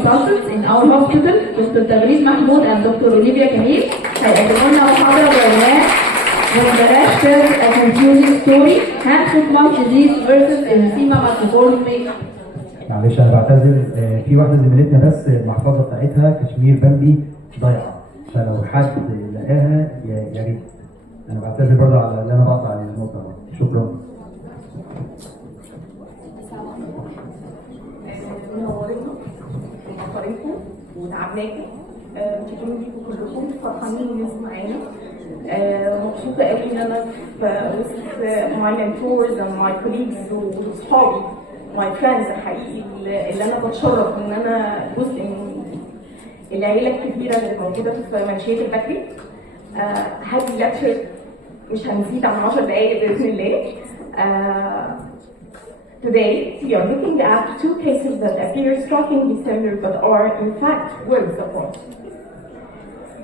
consultants in our hospital, Dr. Taghreed Mahmoud and Dr.Olivia Kameel, هيقدموا لنا محاضرة بعنوان When the Rash tells a confusing story, hand-foot-mouth disease versus erythema multiforme. معلش انا بعتذر، في واحده زميلتنا بس المحفظه بتاعتها كشمير بلدي ضايعه، فلو حد لقاها يا ريت. انا بعتذر برضه على اللي انا بقطع النقطه دي. شكرا. منورينا ومقارنكم وتعبناكم، متشكرين ليكم كلكم، فرحانين ان انتم معانا. مبسوطه قوي ان انا في وسط my mentors and my colleagues واصحابي my friends حقيقي اللي انا بتشرف ان انا جزء من العيله الكبيره اللي موجوده في منشيه البكري. هذه اللكتشر مش هنزيد عن 10 دقائق باذن الله. Today, we are looking at two cases that appear strikingly similar but are in fact worlds apart.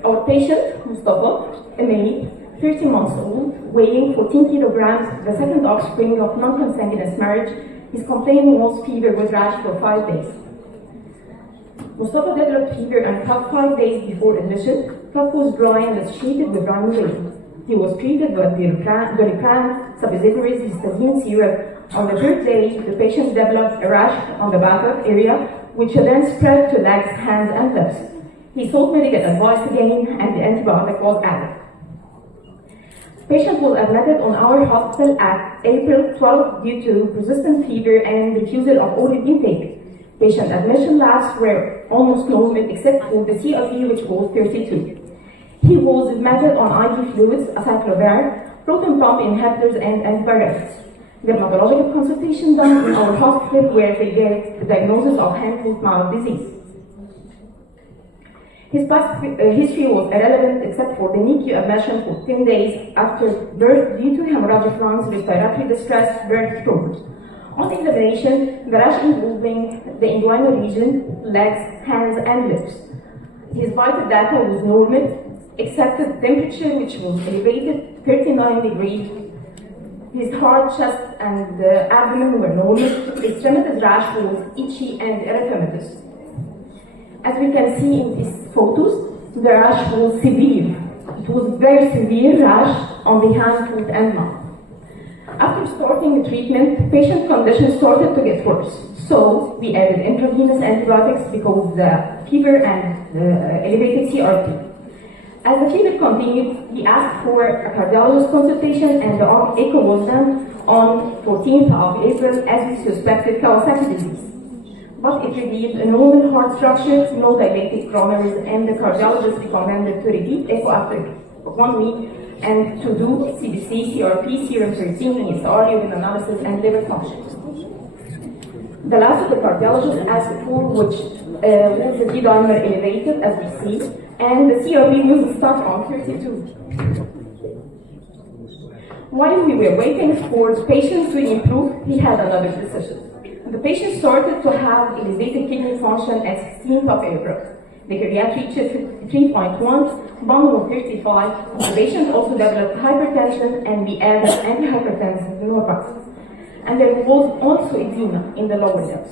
Our patient, Mustafa, a male, 30 months old, weighing 14 kilograms, the second offspring of non-consanguineous marriage, is complaining of fever with rash for 5 days. Mustafa developed fever and cough 5 days before admission. Cough was dry and associated with runny water. He was treated with Doliprane, suppositories, histidine syrup. On the third day, the patient developed a rash on the back area, which then spread to legs, hands, and lips. He sought medical advice again, and the antibiotic was added. Patient was admitted on our hospital at April 12 due to persistent fever and refusal of oral intake. Patient admission labs were almost normal except for the CRP, which was 32. He was admitted on IV fluids, acyclovir, proton pump inhibitors, and antibiotics. Dermatological consultation done in our hospital where they gave the diagnosis of hand-foot-mouth disease. His past history was irrelevant except for the NICU admission for 10 days after birth due to hemorrhagic lungs, respiratory distress, birth troubles. On examination, the rash involving the inguinal region, legs, hands, and lips. His vital data was normal, except the temperature, which was elevated 39 degrees. His heart, chest, and abdomen were normal. Extremities rash was itchy and erythematous. As we can see in these photos, the rash was severe. It was very severe rash on the hand, foot, and mouth. After starting the treatment, patient condition started to get worse. So we added intravenous antibiotics because the fever and elevated CRP. As the fever continued, we asked for a cardiologist consultation and the echo was done on 14th of April as we suspected Kawasaki disease. But it revealed a normal heart structure, no dilated coronaries, and the cardiologist recommended to repeat echo after 1 week and to do CBC, CRP, serum creatinine, ESR, urine analysis, and liver function. The last of the cardiologist asked for which was the D-dimer elevated, as we see, and the CRP was stuck on 32. While we were waiting for the patient to improve, he had another decision. The patient started to have elevated kidney function at 16th of April. The creatinine reached 3.1, bond was 35. The patient also developed hypertension and we added antihypertensive neurotoxins. And there was also edema in the lower limbs.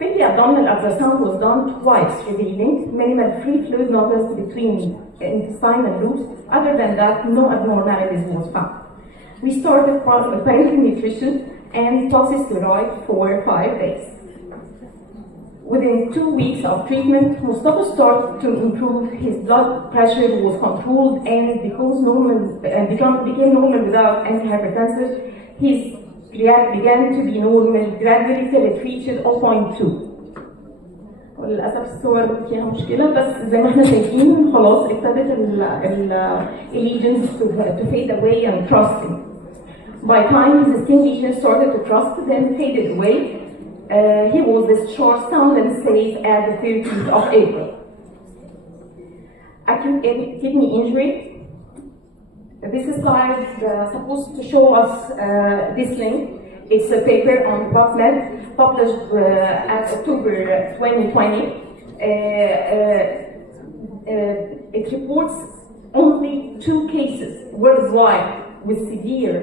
Abdominal ultrasound was done twice, revealing minimal free fluid noticed between intestine and loops. Other than that, no abnormalities was found. We started parenteral nutrition and toxicology for 5 days. Within 2 weeks of treatment, Mustafa started to improve. His blood pressure was controlled and became normal without antihypertensive. His began to be normal gradually till it reached 0.2. وللأسف الصور فيها مشكلة بس زي ما احنا شايفين خلاص ابتدت lesions to fade away and trusting. By time his skin lesions started to trust, then faded away. He was discharged sound and safe at the 13th of April. Acute kidney injury. This slide is supposed to show us this link. It's a paper on PubMed published at October 2020. It reports only 2 cases worldwide with severe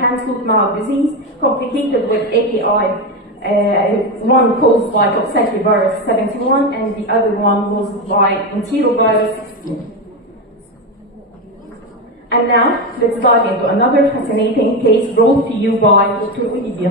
hand-foot-mouth disease complicated with AKI One caused by Elbakry virus 71 and the other one was by enterovirus 16. And now, let's dive into another fascinating case brought to you by Dr. Olivia.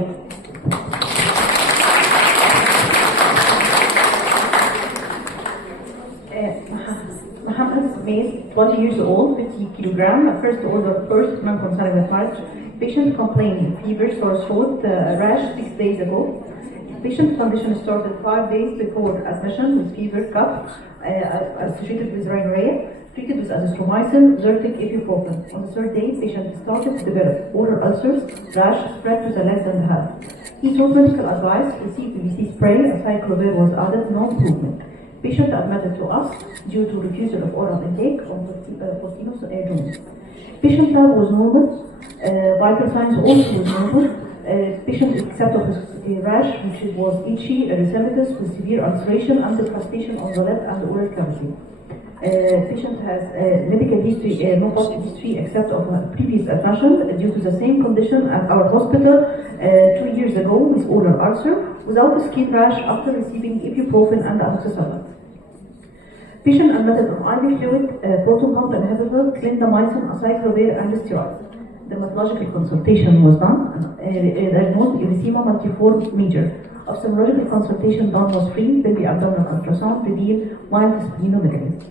Mahmoud is male, 20 years old, 50 kilogram, first order first non-concerning heart. Patient complained fever, sore throat, rash 6 days ago. Patient condition started 5 days before admission with fever, cough, associated with rhinorrhea, treated with azithromycin, Zyrtec, ibuprofen. On the third day, patient started to develop oral ulcers, rash spread to the legs and the hand. He sought medical advice, received PVC spray, acyclovir was added, no improvement. Patient admitted to us due to refusal of oral intake on 14th June. Patient lab was normal, vital signs also was normal. Patient except of his rash, which was itchy, erythematous with severe ulceration and crustation on the lip and the oral cavity. Patient has medical history, no positive history except of previous admission due to the same condition at our hospital 2 years ago with oral ulcer without skin rash after receiving ibuprofen and amoxicillin. Patient admitted of IV fluid, proton pump inhibitor, clindamycin, acyclovir, and steroids. Dermatological consultation was done, diagnosed erythema multiforme major. Ophthalmological consultation done was free, then the abdominal ultrasound revealed mild splenomegaly.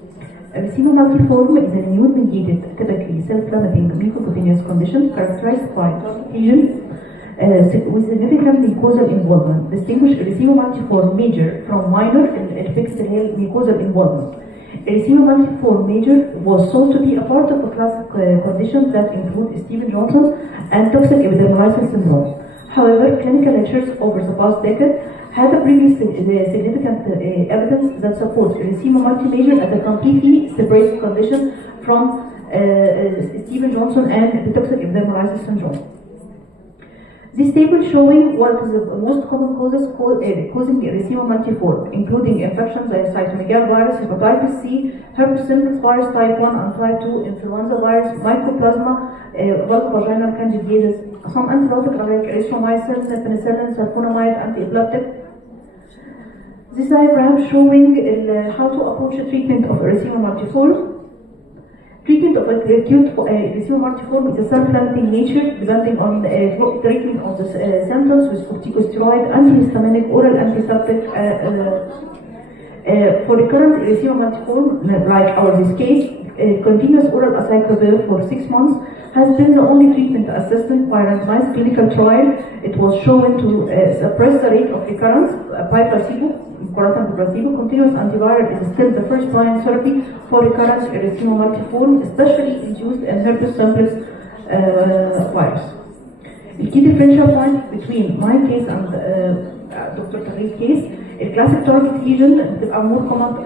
Erythema multiforme is an immune-mediated, typically self-limiting mucocutaneous condition characterized by lesions with significant mucosal involvement. Distinguish erythema multiforme major from minor and epithelial mucosal involvement. Erythema multiforme major was thought to be a part of a class of conditions that include Stevens-Johnson and toxic epidermolysis syndrome. However, clinical lectures over the past decade had a previous significant evidence that supports erythema multimajor as a completely separate condition from Stevens-Johnson and the toxic epidermolysis syndrome. This table showing what is the most common causes causing erythema multiforme, including infections like cytomegalovirus, hepatitis C, herpes simplex virus type 1 and type 2, influenza virus, mycoplasma, vulvovaginal candidiasis, some antibiotics like erythromycin, penicillin, sulfonamide, anti-epileptic. This diagram showing how to approach the treatment of erythema multiforme. Treatment of acute erythema multiforme is a self-limiting nature depending on the treatment of the symptoms with corticosteroid, antihistaminic, oral antiseptic. For recurrent erythema multiforme, like this case, continuous oral acyclovir for 6 months has been the only treatment assisted by randomized clinical trial. It was shown to suppress the rate of recurrence by placebo. Continuous antiviral is still the first line therapy for recurrent erythema multiforme, especially induced in herpes simplex virus. The key differential point between my case and Dr. Taghreed case, a classic target lesion are more common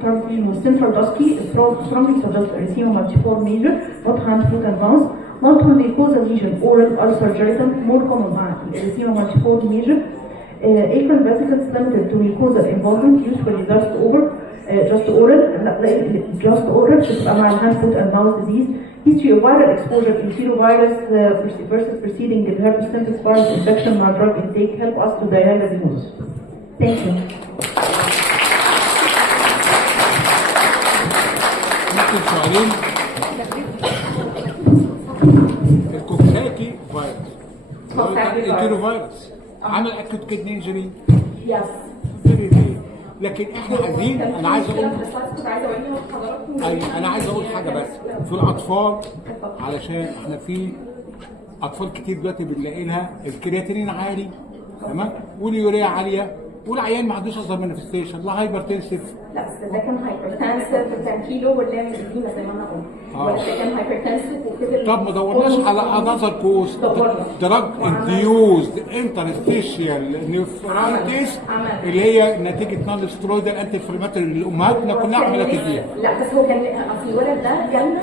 target lesion with central dusky, strongly suggest erythema multiforme major, not hand, foot, and mouth. Multiple mucosal lesion, oral, ulcer, genital, more common erythema multiforme major. Afferent vesicles limited to mucosal involvement, usually just oral, تبقى مع hand, foot, and mouth disease. History of viral exposure, enterovirus versus preceding herpes simplex virus infection or drug intake help us to diagnose. Thank you. ممكن سؤالين. الكوكساكي فيروس. الانتيروفيروس. عمل اكيوت كدني انجري. Yes. لكن احنا عايزين انا عايز اقول حاجه بس في الاطفال، علشان احنا في اطفال كتير دلوقتي بنلاقي لها الكرياتينين عالي، تمام، واليوريا عاليه، والعيان ما عندوش اصلا مانيفستيشن، لا هايبرتنسيف. لا بس ده كان هايبرتنسيف كان كيلو ولا مدينه زي ما انا قلت، ولا ده كان هايبرتنسيف وكده. طب ما دورناش على انذر كوز دراج انديوزد انترستيشيال نيفرايتس اللي هي نتيجه نون سترويدال انتي انفلاماتوري اللي امهاتنا كلها عملت فيها. لا بس هو كان اصل الولد ده جالنا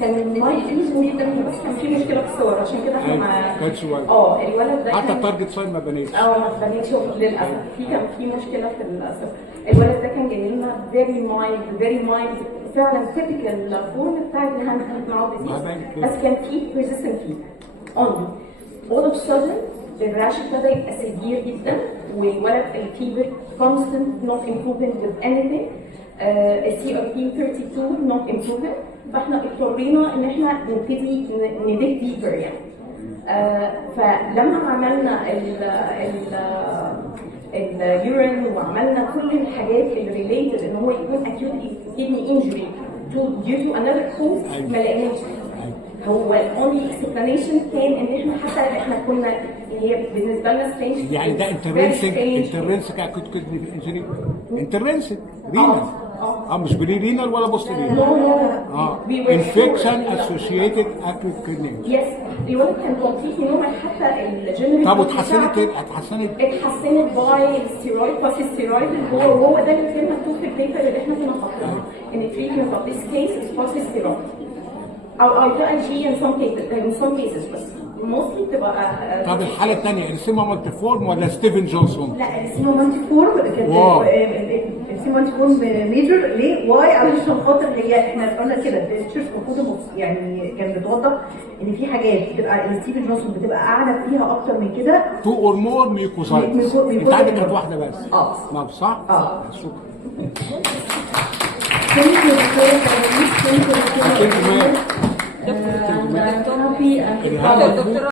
كان ماي فيز جدا، بس كان في مشكله في الصور عشان كده احنا ما كانش الولد ده حتى التارجت ساين ما بنيتش. ما بنيتش للاسف، كان في مشكله في الاسف. الولد ده كان جاي لنا فيري مايلد فعلا تيبيكال فورم بتاعت الهاند ماوث ديزيز، بس كان في ريزيستنت فيه اونلي. all of a sudden الراش ابتدى يبقى سيفير جدا، والولد الفيبر constant not improving with anything. CRP 32 not improving. فاحنا اضطرينا ان احنا نبتدي نديك ديبر يعني. فلما عملنا اليورين وعملنا كل الحاجات اللي ريليتد ان هو يكون acute kidney injury due to another cause ما لقيناش. هو الاونلي اكسبلانيشن كان ان احنا حتى احنا كنا هي بالنسبه لنا سترينج يعني ده انترنسك اكوت كدني انجري انترنسك رينال مش برينال ولا بوست رينال انفكشن اسوشيتد اكوت كدني يس الولد كان كومبليتلي نورمال حتى الجنرال. طب اتحسنت باي ستيرويد باس ستيرويد وهو ده اللي كان مكتوب في البيبر اللي احنا كنا حاطينها ان التريتمنت اوف ذيس كيس از باس ستيرويد او IVIG in some cases بس mostly بتبقى. طب الحاله الثانيه ارسمها مالتي فورم ولا ستيفن جونسون؟ لا ارسمها مالتي فورم كانت ارسمها مالتي فورم ميجر. ليه؟ واي؟ علشان خاطر هي احنا قلنا كده التشيرش المفروض يعني كان بتوضح ان في حاجات بتبقى ستيفن جونسون بتبقى قاعده فيها اكتر من كده 2 اور مور ميوكوزايتس. انت عندك كانت واحده بس ما صح؟ شكرا. Thank you, Dr. Thank you. Thank you. Happy and